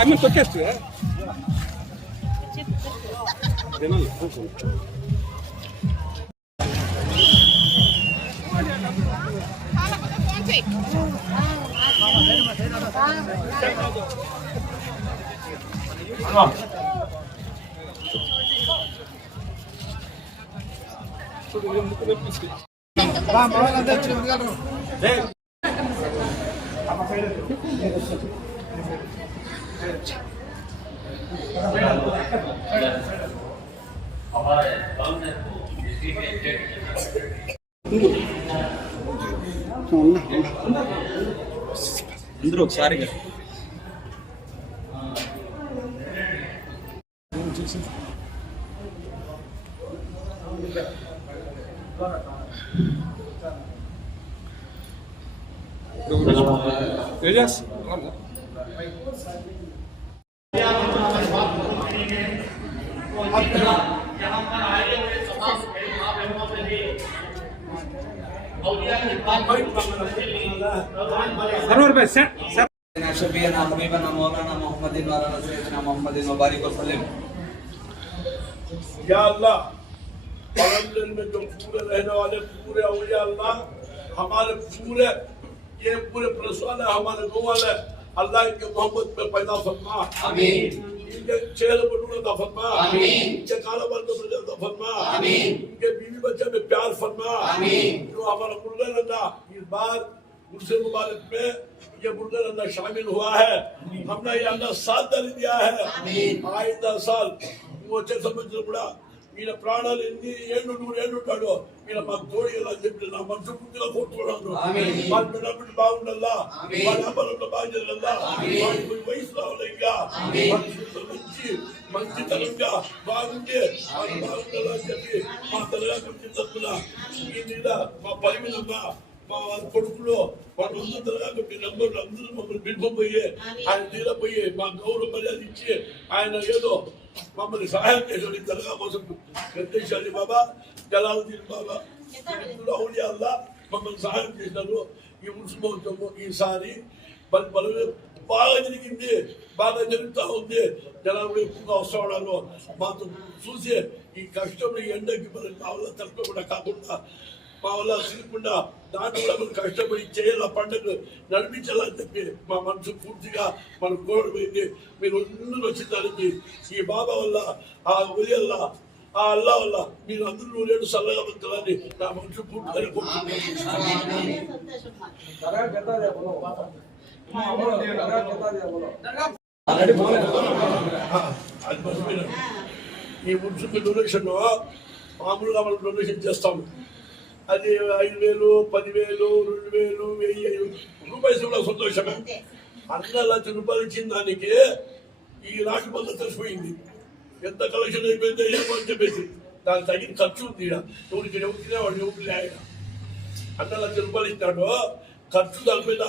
అన్నీ తొక్కేస్తే అందరూ ఒకసారిగా शफीना हबीबना मौलाना मोहम्मदिन वाला सैयदना मोहम्मदिन मुबारक वसल्लम। या अल्लाह बगल में जो पूरे रहने वाले पूरे औलिया अल्लाह हमारे पूरे ये पूरे प्रसवाल है हमारे दो वाले अल्लाह इनके मोहब्बत में पैदा फरमा आमीन। इनके चेहरे पर नूर अता फरमा आमीन। इनके कारोबार में बरकत अता फरमा आमीन। इनके बीवी बच्चे में प्यार फरमा आमीन। जो हमारा मुर्गा अल्लाह इस बार उनसे मुबारक में ये मुर्गा अल्लाह शामिल हुआ है हमने ये अल्लाह साथ दर दिया है आइंदा साल वो अच्छे समझ पड़ा मेरा प्राणाలు ఎన్ని ఏళ్ళు 100 ఏళ్ళు ఉంటాడో మీరు మాకు తోడిగా చెప్పి నా మనసు పూర్తిగా కోరుతున్నాను మా బిడ్డ బాగుండాలా మా వ్యాపారంలో బాగుండాలా వాడి వయసు రావాలిగా మంచి మంచి తరంగా బాగుంటే అది బాగుండాలా అని చెప్పి మా తలగా కమిటీ తరఫున ఈ మీద మా పరిమితంగా మా కొడుకులో వాళ్ళందరూ తలగా కమిటీ నంబర్లు అందరూ మమ్మల్ని పిలుపుపోయి ఆయన తీరపోయి మా గౌరవ మర్యాద ఇచ్చి ఆయన ఏదో మమ్మల్ని సహాయం చేశాడు తలగా కోసం వెంకటేశ్వరి బాబా జలాలుద్దీన్ బాబా అవులియా మమ్మల్ని సహాయం చేశారు ఈ ఉరుసు మహోత్సవం ఈసారి బాగా జరిగింది బాగా జరుగుతూ ఉంది జనాలు ఎక్కువగా వస్తూ ఉన్నారు మాతో చూసి ఈ కష్టం ఈ ఎండకి మనకి కావాలా తక్కువ కాకుండా మా వల్ల సిరికుండా దాంట్లో మనం కష్టపడి చేయాల పండుగ నడిపించాలని చెప్పి మా మనసు పూర్తిగా మనం కోరమైంది మీరు అందరూ వచ్చిందానికి ఈ బాబా వల్ల ఆ ఒలి వల్ల ఆ అల్లా వల్ల మీరు అందరూ లేడు సల్లగా ఉంచాలని నా మనసు పూర్తిగా ఈ మున్సిపల్ డొనేషన్ మామూలుగా మనం డొనేషన్ చేస్తాము అది 5,000 10,000 2,000 1000 రూపాయలు కూడా సంతోషమే 1 లక్ష రూపాయలు ఇచ్చిన దానికి ఈ రాష్ట్ర మొత్తం తెలిసిపోయింది ఎంత కలెక్షన్ అయిపోయిందో ఏమో అని చెప్పేసి దానికి తగిన ఖర్చు ఉంది ఎవరికి ఎవరికినే వాడు ఎవరికి ఆయన 1 లక్ష రూపాయలు ఇచ్చినాడు ఖర్చు దాని మీద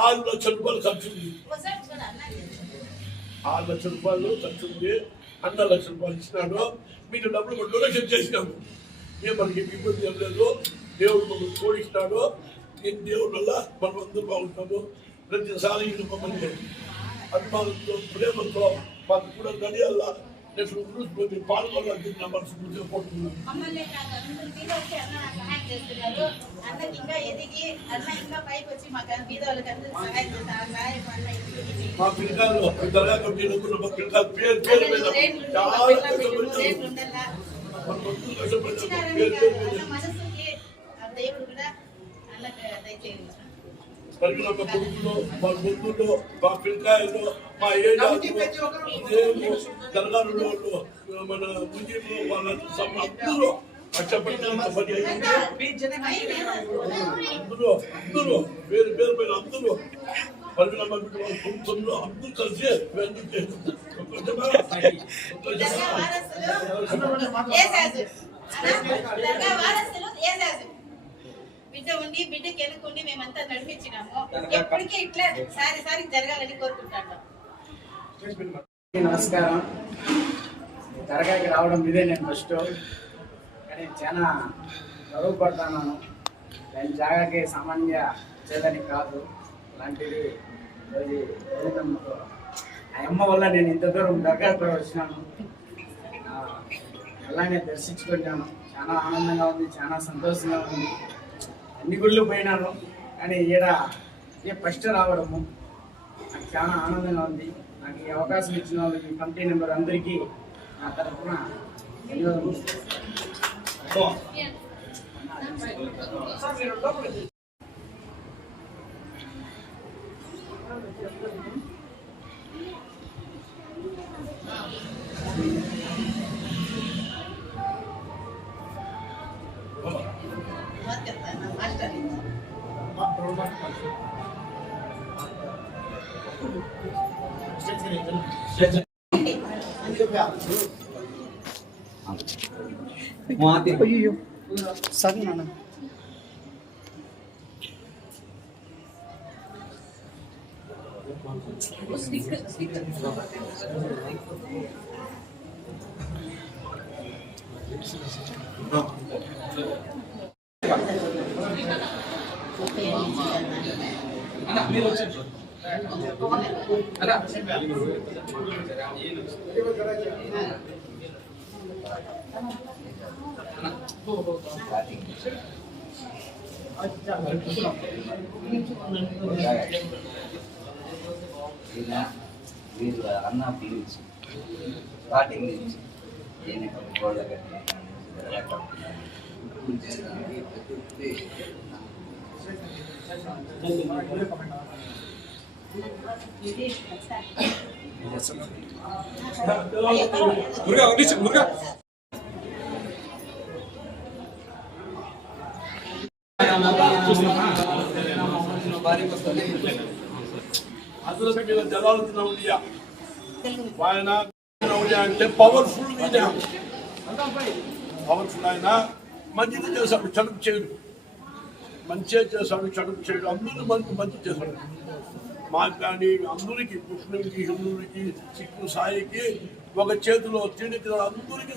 6 లక్షల రూపాయలు ఖర్చు ఉంది 6 లక్షల రూపాయలు ఖర్చు ఉంది 1 లక్ష రూపాయలు ఇచ్చినాడు మీరు డబ్బులు డొనేషన్ చేసినాము మనకి ఇబ్బంది ఏం లేదు దేవుడు మమ్మల్ని తోడిస్తాడు నేను దేవుడు వల్ల మనం అందరూ బాగుంటాము ప్రతిసారి మమ్మల్ని అభిమానంతో ప్రేమతో మాకు కూడా గడియాల నెక్స్ట్ పాల్గొనాలని నా మనసు పూర్తిగా కోరుతున్నాను మా పిల్లలు ఇద్దరుగా కంపెనీలు మా పిల్లల పేరు పేరు మీద చాలా కొడుకులో మా బొద్దులో మా పిల్లకాయలు మా ఏరియాలో తెలంగాణలో మన ముజీబులో వాళ్ళ అందరూ కష్టపడి అందరూ పేరు పేరు పైన అందరూ పరిణామ ప్రభుత్వంలో అందరూ కలిసి బిడ్డ ఉండి బిడ్డకి ఎన్నుకుండి మేమంతా నడిపించినాము ఎప్పటికీ ఇట్లా సారి జరగాలని కోరుకుంటాను. నమస్కారం. దర్గాకి రావడం ఇదే నేను ఫస్ట్ అని చాలా గర్వపడుతున్నాను. దాని జాగాకి సామాన్య చేదని కాదు, అలాంటిది రోజు ఆ అమ్మ వల్ల నేను ఇంత దూరం దగ్గర కూడా వచ్చినాను. అలానే దర్శించుకుంటాను. చాలా ఆనందంగా ఉంది, చాలా సంతోషంగా ఉంది. అన్ని గుళ్ళు పోయినాను కానీ ఇదే ఫస్ట్ రావడము నాకు చాలా ఆనందంగా ఉంది. నాకు ఈ అవకాశం ఇచ్చిన వాళ్ళకి కమిటీ నెంబర్ అందరికీ నా తరఫున ధన్యవాదాలు. సరే నాన్న. మీరు వచ్చారు వీళ్ళు అన్న పీల్చి స్టార్టింగ్ నుంచి నేను గోళ్ళ మురుగా అందులో జలాలుద్దీన్ ఔలియా ఆయన అంటే పవర్ఫుల్ ఆయన మంచిది చేశాడు, చెడుపు చేయడు. మంచిగా చేశాడు, చెడుపు చేయడు. అందరూ మంచి చేశాడు. మాకు కానీ అందరికీ, ముస్లింకి, హిందువులకి, సిక్కు, సాయికి ఒక చేతిలో తిండి అందరికీ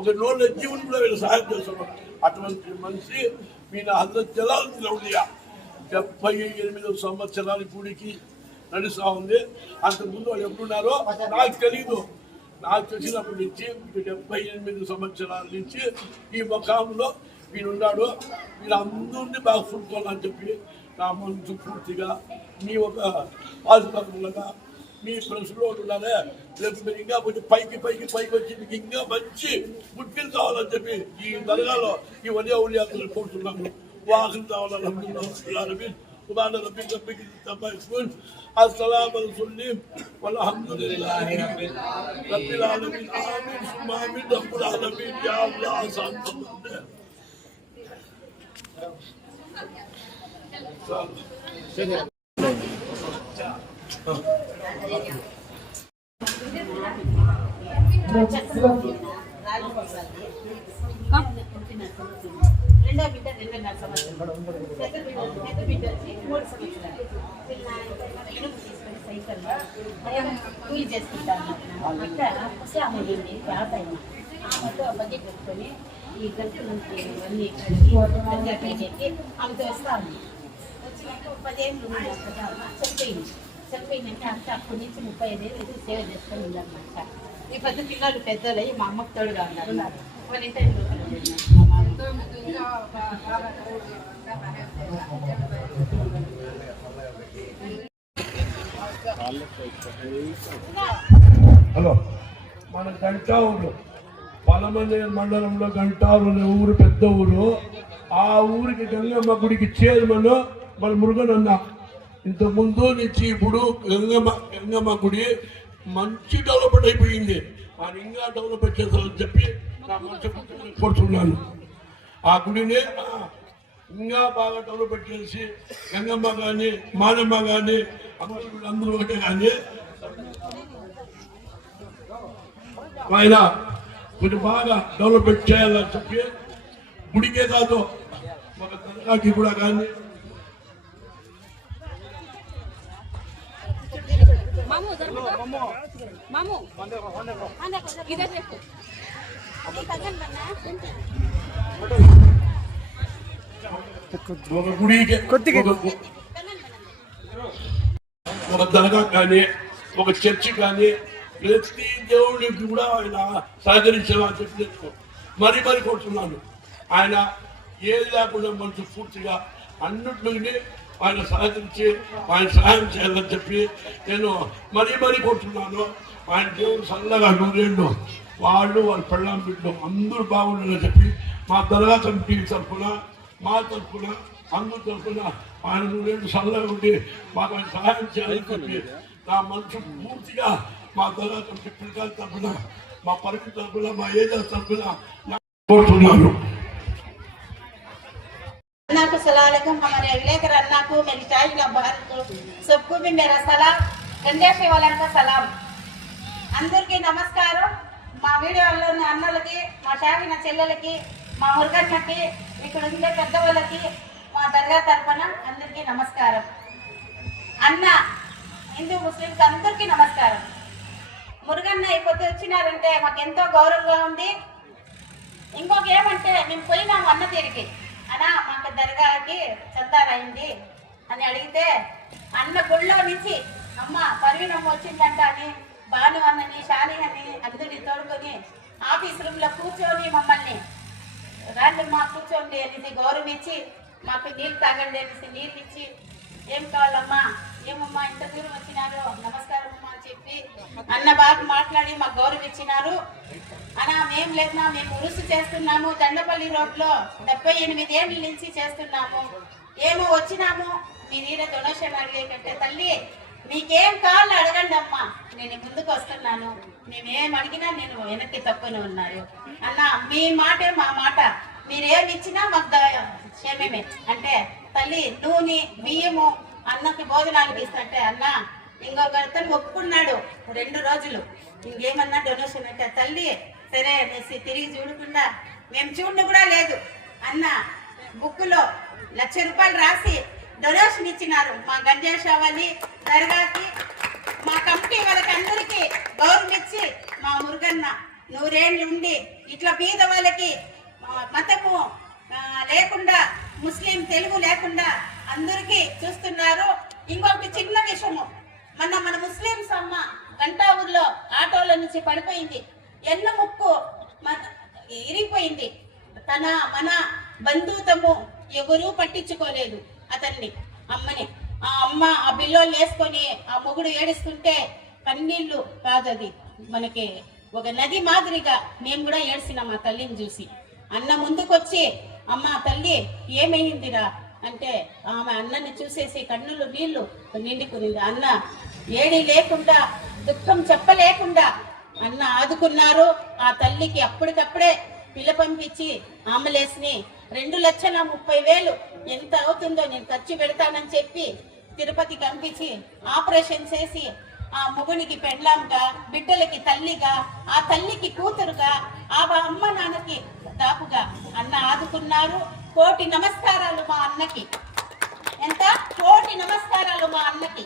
ఒక నోళ్ళ జీవుని కూడా వీళ్ళు సహాయం చేస్తాడు. అటువంటి మనిషి ఈయన హజరత్ జలాలుద్దీన్ ఔలియా 78 సంవత్సరాల గుడికి నడుస్తూ ఉంది. అంతకుముందు వాళ్ళు ఎప్పుడున్నారో నాకు తెలీదు. నాకు తెలిసినప్పటి నుంచి 78 సంవత్సరాల నుంచి ఈ ముఖంలో వీడున్నాడు. వీళ్ళందరినీ బాగా చూసుకోవాలని చెప్పి నా మనసు పూర్తిగా మీ ఒక ఆసుపత్రులుగా మీ ప్రశ్నలో ఉన్నారే, రేపు మీరు ఇంకా కొంచెం పైకి వచ్చి మీకు ఇంకా మంచి గుడ్డలు కావాలని చెప్పి ఈ దర్గాలో ఈ ఉదయ ఉల్యాకులు కోరుతున్నాను. واخر دعوانا الحمد لله رب العالمين سبحان ربك رب العزة عما يصفون السلام على المرسلين والحمد لله رب العالمين آمين ثم آمين رب العالمين يا الله آسان రెండో బిడ్డ 2.5 సంవత్సరాలు, పెద్ద బిడ్డ వచ్చి 3 సంవత్సరాలు. సైకిల్లో కూలి చేసుకుంటాను. అక్కడ అమ్ముతుంది పాత బడ్జెట్ పెట్టుకొని ఈ గంటల నుంచి అన్ని ఎక్కి ఆమెతో వస్తాను. వచ్చినాక 10 ఏళ్ళు చనిపోయిందంటే అంత అప్పటి నుంచి 35 ఏళ్ళు సేవ చేసుకొని ఉందన్నమాట. ఈ పెద్ద పిల్లలు పెద్దలు మా అమ్మకు తోడుగా ఉన్నారు. వాళ్ళ హలో, మన గంటావులు పలమనేరు మండలంలో గంటావులు అనే ఊరు పెద్ద ఊరు. ఆ ఊరికి గంగమ్మ గుడికి చైర్మన్ మన మురుగనన్న. ఇంతకుముందు నుంచి ఇప్పుడు గంగమ్మ గుడి మంచి డెవలప్మెంట్ అయిపోయింది. వాళ్ళు ఇంకా డెవలప్మెంట్ చేస్తారని చెప్పి నా మనసు కోరుతున్నాను. ఆ గుడిని ఇంకా బాగా డెవలప్మెంట్ చేసి గంగమ్మ కానీ మానమ్మ కానీ అందరూ ఒకటే కానీ ఆయన కొంచెం బాగా డెవలప్మెంట్ చేయాలని చెప్పి గుడికే కాదు ఒక దర్గాకి కూడా కానీ मामू इधर देखो ఒక గుడికి ఒక దర్గా కానీ ఒక చర్చి కానీ ప్రతి దేవుడికి కూడా ఆయన సహకరించాలని చెప్పి నేను మరీ కోరుతున్నాను. ఆయన ఏది లేకుండా మనసు పూర్తిగా అన్నింటినీ ఆయన సహకరించి ఆయన సహాయం చేయాలని చెప్పి నేను మరీ కోరుతున్నాను. ఆయన దేవుడు చల్లగా నూరేళ్ళు వాళ్ళు వాళ్ళ పెళ్ళాం బిడ్డలు అందరూ బాగుండాలని చెప్పి మా దర్గా కమిటీ తరఫున మా తరఫున అందరి తరఫున ఆయన నూరేళ్ళు చల్లగా ఉండి మాకు ఆయన సహాయం చేయాలని చెప్పి నా మనసు పూర్తిగా మా దర్గా కమిటీ పిల్లల తరఫున మా పరిధి తరఫున మా ఏరియా తరఫున కోరుతున్నాను. अन्ना को सलाम अलैकुम। हमारे अगले कर अन्ना को मेरी चाय का भारत को सबको भी मेरा सलाम गंडेशे वाला का सलाम అందరికీ నమస్కారం. మా వీడియోలో అన్నలకి మా షావిన చెల్లెలకి మా మురుగన్నకి ఇక్కడ ఉండే పెద్దవాళ్ళకి మా దర్గా తరఫున అందరికీ నమస్కారం. అన్న హిందూ ముస్లింకి అందరికీ నమస్కారం. మురుగన్న అయిపోతే వచ్చినారంటే మాకు ఎంతో గౌరవంగా ఉంది. ఇంకొక ఏమంటే మేము పోయినాము అన్న తీరికి అన్నా మాకు దర్గాకి చందారైంది అని అడిగితే అన్న గుళ్ళో నుంచి అమ్మ పర్వీనమ్మ వచ్చిందంట అని భాను అన్నని షాని అని అందరినీ తోడుకొని ఆఫీస్ రూమ్ లో కూర్చొని మమ్మల్ని రాండి మా కూర్చోండి అనేసి గౌరవం ఇచ్చి మాకు నీళ్ళు తాగండి అనేసి నీళ్ళు ఇచ్చి ఏం కావాలమ్మా ఏమమ్మా ఇంత దూరం వచ్చినారు నమస్కారం అమ్మా అని చెప్పి అన్న బాగా మాట్లాడి మాకు గౌరవం ఇచ్చినారు. అన్నా మేము లేదన్నా మేము ఉరుసు చేస్తున్నాము దండపల్లి రోడ్ లో 78 ఏళ్ళ నుంచి చేస్తున్నాము. ఏమో వచ్చినాము మీరు ఈడ డొనేషన్ అడిగేకంటే తల్లి మీకేం కావాలో అడగండి అమ్మా నేను ముందుకు వస్తున్నాను. మేమేం అడిగినా నేను వెనక్కి తప్పని ఉన్నారు. అన్న మీ మాటే మా మాట మీరేమి ఇచ్చినా మాకు క్షేమమే అంటే తల్లి నూనె బియ్యము అన్నకి భోజనానికి ఇస్తుంటే అన్న ఇంకొక అతను ఒప్పుకున్నాడు 2 రోజులు ఇంకేమన్నా డొనేషన్ అంటే తల్లి సరే అనేసి తిరిగి చూడకుండా మేము చూడను కూడా లేదు. అన్న బుక్కులో ₹1,00,000 రాసి డొనేషన్ ఇచ్చినారు. మా గంజేశావలి దర్గాకి మా కమిటీ వాళ్ళకి అందరికీ గౌరవం ఇచ్చి మా మురుగన్న 100 ఏళ్ళు ఉండి ఇట్లా బీద వాళ్ళకి మతము లేకుండా ముస్లిం తెలుగు లేకుండా అందరికీ చూస్తున్నారు. ఇంకొకటి చిన్న విషయము మన ముస్లింస్ అమ్మ గంటా ఊర్లో ఆటోల నుంచి పడిపోయింది. ఎన్న ముక్కు ఇరిగిపోయింది. మన బంధుత్వము ఎవరూ పట్టించుకోలేదు అతన్ని అమ్మని. ఆ అమ్మ ఆ బిల్లోలు వేసుకొని ఆ మొగుడు ఏడుస్తుంటే కన్నీళ్లు కాదది మనకి ఒక నది మాదిరిగా మేము కూడా ఏడ్చినాం ఆ తల్లిని చూసి. అన్న ముందుకొచ్చి అమ్మ తల్లి ఏమైందిరా అంటే ఆమె అన్నని చూసేసి కన్నులు నీళ్లు నిండుకునింది. అన్న ఏడి లేకుండా దుఃఖం చెప్పలేకుండా అన్న ఆదుకున్నారు. ఆ తల్లికి అప్పటికప్పుడే పిల్ల పంపించి ఆంబులెన్స్ని 2,30,000 ఎంత అవుతుందో నేను ఖర్చు పెడతానని చెప్పి తిరుపతి పంపించి ఆపరేషన్ చేసి ఆ మొగునికి పెండ్లాంగా బిడ్డలకి తల్లిగా ఆ తల్లికి కూతురుగా ఆ అమ్మ నాన్నకి దాపుగా అన్న ఆదుకున్నారు. కోటి నమస్కారాలు మా అన్నకి. ఎంత కోటి నమస్కారాలు మా అన్నకి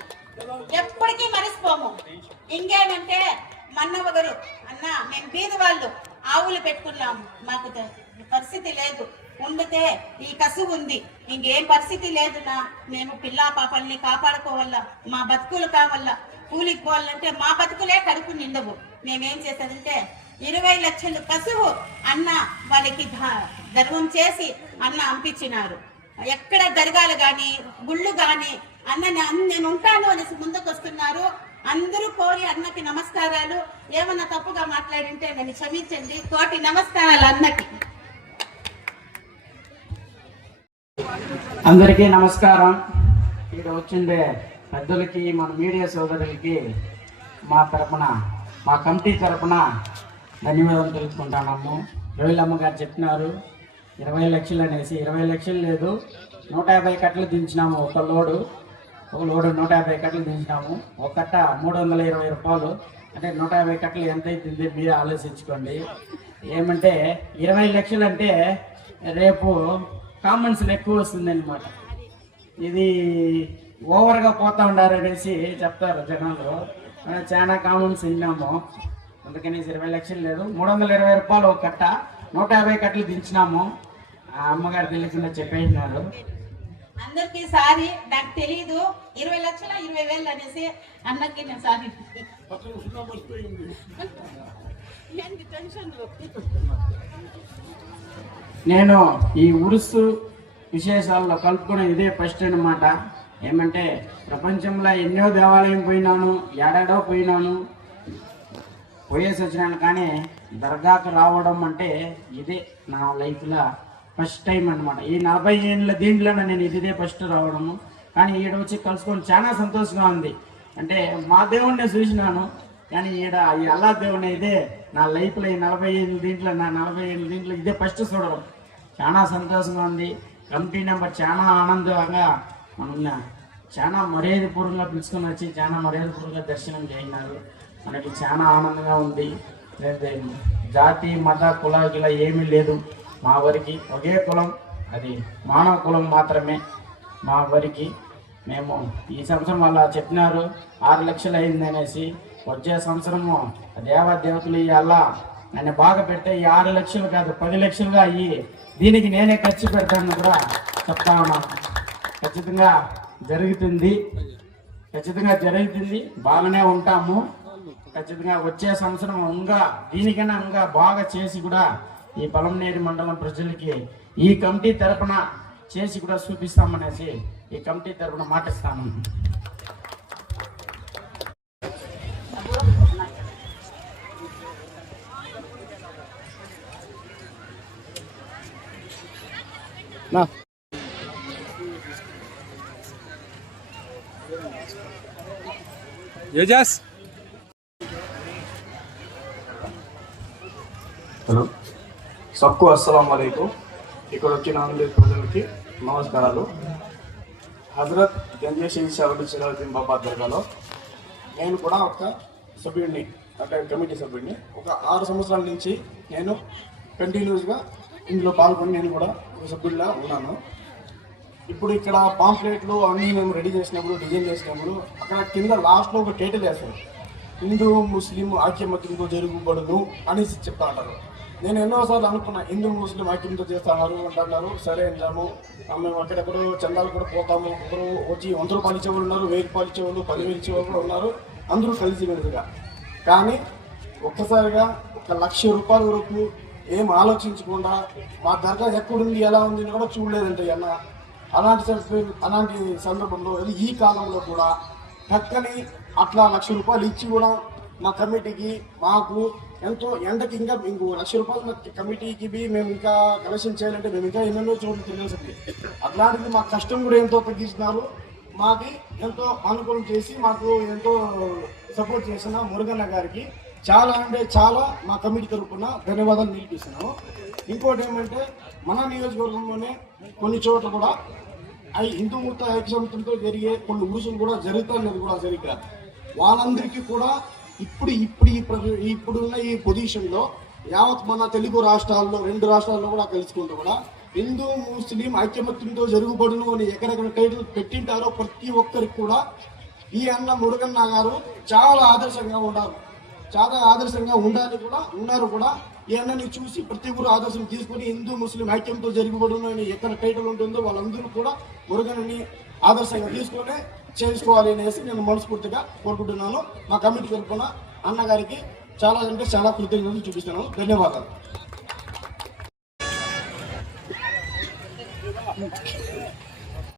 ఎప్పటికీ మరిసిపోము. ఇంకేమంటే మన్నవగరు అన్న మేము బీద వాళ్ళు ఆవులు పెట్టుకున్నాము మాకు పరిస్థితి లేదు ఉండితే ఈ కసువు ఉంది ఇంకేం పరిస్థితి లేదునా మేము పిల్లా పాపల్ని కాపాడుకోవాలా మా బతుకులు కావాలా కూలికి పోవాలంటే మా బతుకులే కడుపు నిండవు. మేమేం చేసేదంటే 20 లక్షలు కసువు అన్న వాళ్ళకి ధర్మం చేసి అన్న పంపించినారు. ఎక్కడ దర్గాలు గాని గుళ్ళు గాని అన్న నేను ఉంటాను అనేసి ముందుకు వస్తున్నారు. అందరూ కోరి అన్నకి నమస్కారాలు. ఏమన్నా తప్పుగా మాట్లాడింటే నన్ను క్షమించండి. కోటి నమస్కారాలు అన్నకి. అందరికీ నమస్కారం. ఇక్కడ వచ్చిండే పెద్దలకి మన మీడియా సోదరులకి మా తరపున మా కమిటీ తరపున ధన్యవాదాలు తెలుసుకుంటున్నాము. రోహిలమ్మ గారు చెప్పినారు 20 లక్షలు అనేసి. 20 లక్షలు లేదు, 150 కట్టలు దించినాము. ఒక లోడు 150 కట్టలు దించినాము. ఒక కట్ట 320 రూపాయలు అంటే 150 కట్టలు ఎంత అవుతుంది మీరు ఆలోచించుకోండి. ఏమంటే 20 లక్షలు అంటే రేపు కామెంట్స్లు ఎక్కువ వస్తుంది అనమాట. ఇది ఓవర్గా పోతా ఉండారనేసి చెప్తారు జనాలు. చాలా కామెంట్స్ విన్నాము. అందుకని 20 లక్షలు లేదు, 320 రూపాయలు ఒక కట్ట, 150 కట్టలు దించినాము. ఆ అమ్మగారు తెలియకుండా చెప్పేసినారు. అందరికీ సారీ, నాకు తెలియదు 20 లక్షల 20,000 అనేసి అన్నకి నేను సారీ. పక్కన సున్నా మర్చిపోయింది. నేను ఈ ఉరుసు విశేషాల్లో కలుపుకునే ఇదే ఫస్ట్ అన్నమాట. ఏమంటే ప్రపంచంలో ఎన్నో దేవాలయం పోయినాను, ఏడాడో పోయినాను, పోయేసి వచ్చినాను, కానీ దర్గాకు రావడం అంటే ఇదే నా లైఫ్లో ఫస్ట్ టైం అనమాట. ఈ 40 ఏళ్ళ దీంట్లో నేను ఇదే ఫస్ట్ రావడము. కానీ ఈడ వచ్చి కలుసుకొని చాలా సంతోషంగా ఉంది. అంటే మా దేవుడిని చూసినాను, కానీ ఈడ ఈ అల్లా దేవుడిని ఇదే నా లైఫ్లో ఈ 40 ఏళ్ళ దీంట్లో ఇదే ఫస్ట్ చూడడం చాలా సంతోషంగా ఉంది. కమిటీ నెంబర్ చాలా ఆనందంగా మన చాలా మర్యాదపూర్వకంగా పిలుచుకొని వచ్చి చాలా మర్యాదపూర్వకంగా దర్శనం చేయినారు. మనకి చాలా ఆనందంగా ఉంది. జాతి మత కుల గిల ఏమీ లేదు. మా వరికి ఒకే కులం, అది మానవ కులం మాత్రమే. మా వరికి మేము ఈ సంవత్సరం అలా చెప్పినారు 6 లక్షలు అయింది అనేసి. వచ్చే సంవత్సరము దేవతలు ఇవాళ నన్ను బాగా పెడితే ఈ 6 లక్షలు కాదు 10 లక్షలుగా అయ్యి దీనికి నేనే ఖర్చు పెడతాను కూడా చెప్తా ఉన్నాను. ఖచ్చితంగా జరుగుతుంది, బాగానే ఉంటాము. ఖచ్చితంగా వచ్చే సంవత్సరం దీనికన్నా ఇంకా బాగా చేసి కూడా ఈ పొలంనేరు మండలం ప్రజలకి ఈ కమిటీ తరపున చేసి కూడా చూపిస్తామనేసి ఈ కమిటీ తరపున మాటిస్తాను. ఏజాస్ హలో, సబ్కు అస్సలం వాలేకుం. ఇక్కడ వచ్చిన అందరి ప్రజలకి నమస్కారాలు. హజరత్ గంజేసి జలాలుద్దీన్ బాబా దర్గాలో నేను కూడా ఒక సభ్యుడిని, అంటే కమిటీ సభ్యుడిని. ఒక 6 సంవత్సరాల నుంచి నేను కంటిన్యూస్గా ఇందులో పాల్గొని నేను కూడా ఒక సభ్యుడిలా ఉన్నాను. ఇప్పుడు ఇక్కడ పాంప్లెట్లు అన్నీ మేము రెడీ చేసినప్పుడు, డిజైన్ చేసినప్పుడు అక్కడ కింద లాస్ట్లో ఒక టైటిల్ వేస్తారు, హిందూ ముస్లిం ఐక్యమత్యంతో జరుగుబడును అనేసి చెప్తా అంటారు. నేను ఎన్నోసార్లు అనుకున్నా, హిందూ ముస్లిం ఐక్యంతో చేస్తున్నారు అంటున్నారు. సరే అంటాము, మేము అక్కడెక్కడో చందాలు కూడా పోతాము. ఒకరు వచ్చి 100 రూపాయలు ఇచ్చేవాళ్ళు ఉన్నారు, 1000 రూపాయలు ఇచ్చేవాళ్ళు, 10,000 ఇచ్చేవాళ్ళు కూడా ఉన్నారు. అందరూ కలిసి వెనుకగా. కానీ ఒక్కసారిగా 1,00,000 రూపాయల వరకు ఏం ఆలోచించకుండా మా దర్గా ఎక్కడుంది, ఎలా ఉంది కూడా చూడలేదంటే అన్న. అలాంటి సందర్భంలో ఈ కాలంలో కూడా పక్కని అట్లా 1,00,000 రూపాయలు ఇచ్చి కూడా మా కమిటీకి మాకు ఎంతో ఎండకి ఇంకా ఇంకో 1,00,000 రూపాయలు మా కమిటీకి మేము ఇంకా కలెక్షన్ చేయాలంటే మేము ఇంకా ఎన్నెన్నో చోట్ల తెలియాల్సింది. అట్లాంటిది మా కష్టం కూడా ఎంతో తగ్గిస్తున్నారు. మాకు ఎంతో అనుకూలం చేసి మాకు ఎంతో సపోర్ట్ చేసిన మురుగన్న గారికి చాలా అంటే చాలా మా కమిటీ తరఫున ధన్యవాదాలు నిలిపిస్తున్నాము. ఇంకోటి ఏమంటే మన నియోజకవర్గంలోనే కొన్ని చోట్ల కూడా హిందూ ముక్త ఐక్యసమితితో జరిగే కొన్ని ఉరుసులు కూడా జరుగుతున్నది కూడా సరిగ్గా వాళ్ళందరికీ కూడా ఇప్పుడున్న ఈ పొజిషన్లో యావత్ మన తెలుగు రాష్ట్రాల్లో 2 రాష్ట్రాల్లో కూడా కలుసుకుంటూ కూడా హిందూ ముస్లిం ఐక్యమత్యంతో జరుగుబడును అని ఎక్కడెక్కడ టైటిల్ పెట్టింటారో ప్రతి ఒక్కరికి కూడా ఈ అన్న మురుగన్న గారు చాలా ఆదర్శంగా ఉండాలి కూడా ఉన్నారు కూడా. ఈ అన్నని చూసి ప్రతి ఒక్కరు ఆదర్శం తీసుకొని హిందూ ముస్లిం ఐక్యంతో జరుగుబడును అని ఎక్కడ టైటిల్ ఉంటుందో వాళ్ళందరూ కూడా మురుగన్ని ఆదర్శంగా తీసుకొని చేసుకోవాలి అనేసి నేను మనస్ఫూర్తిగా కోరుకుంటున్నాను. మా కమిటీ తరఫున అన్నగారికి చాలా అంటే చాలా కృతజ్ఞతలు చూపిస్తున్నాను. ధన్యవాదాలు.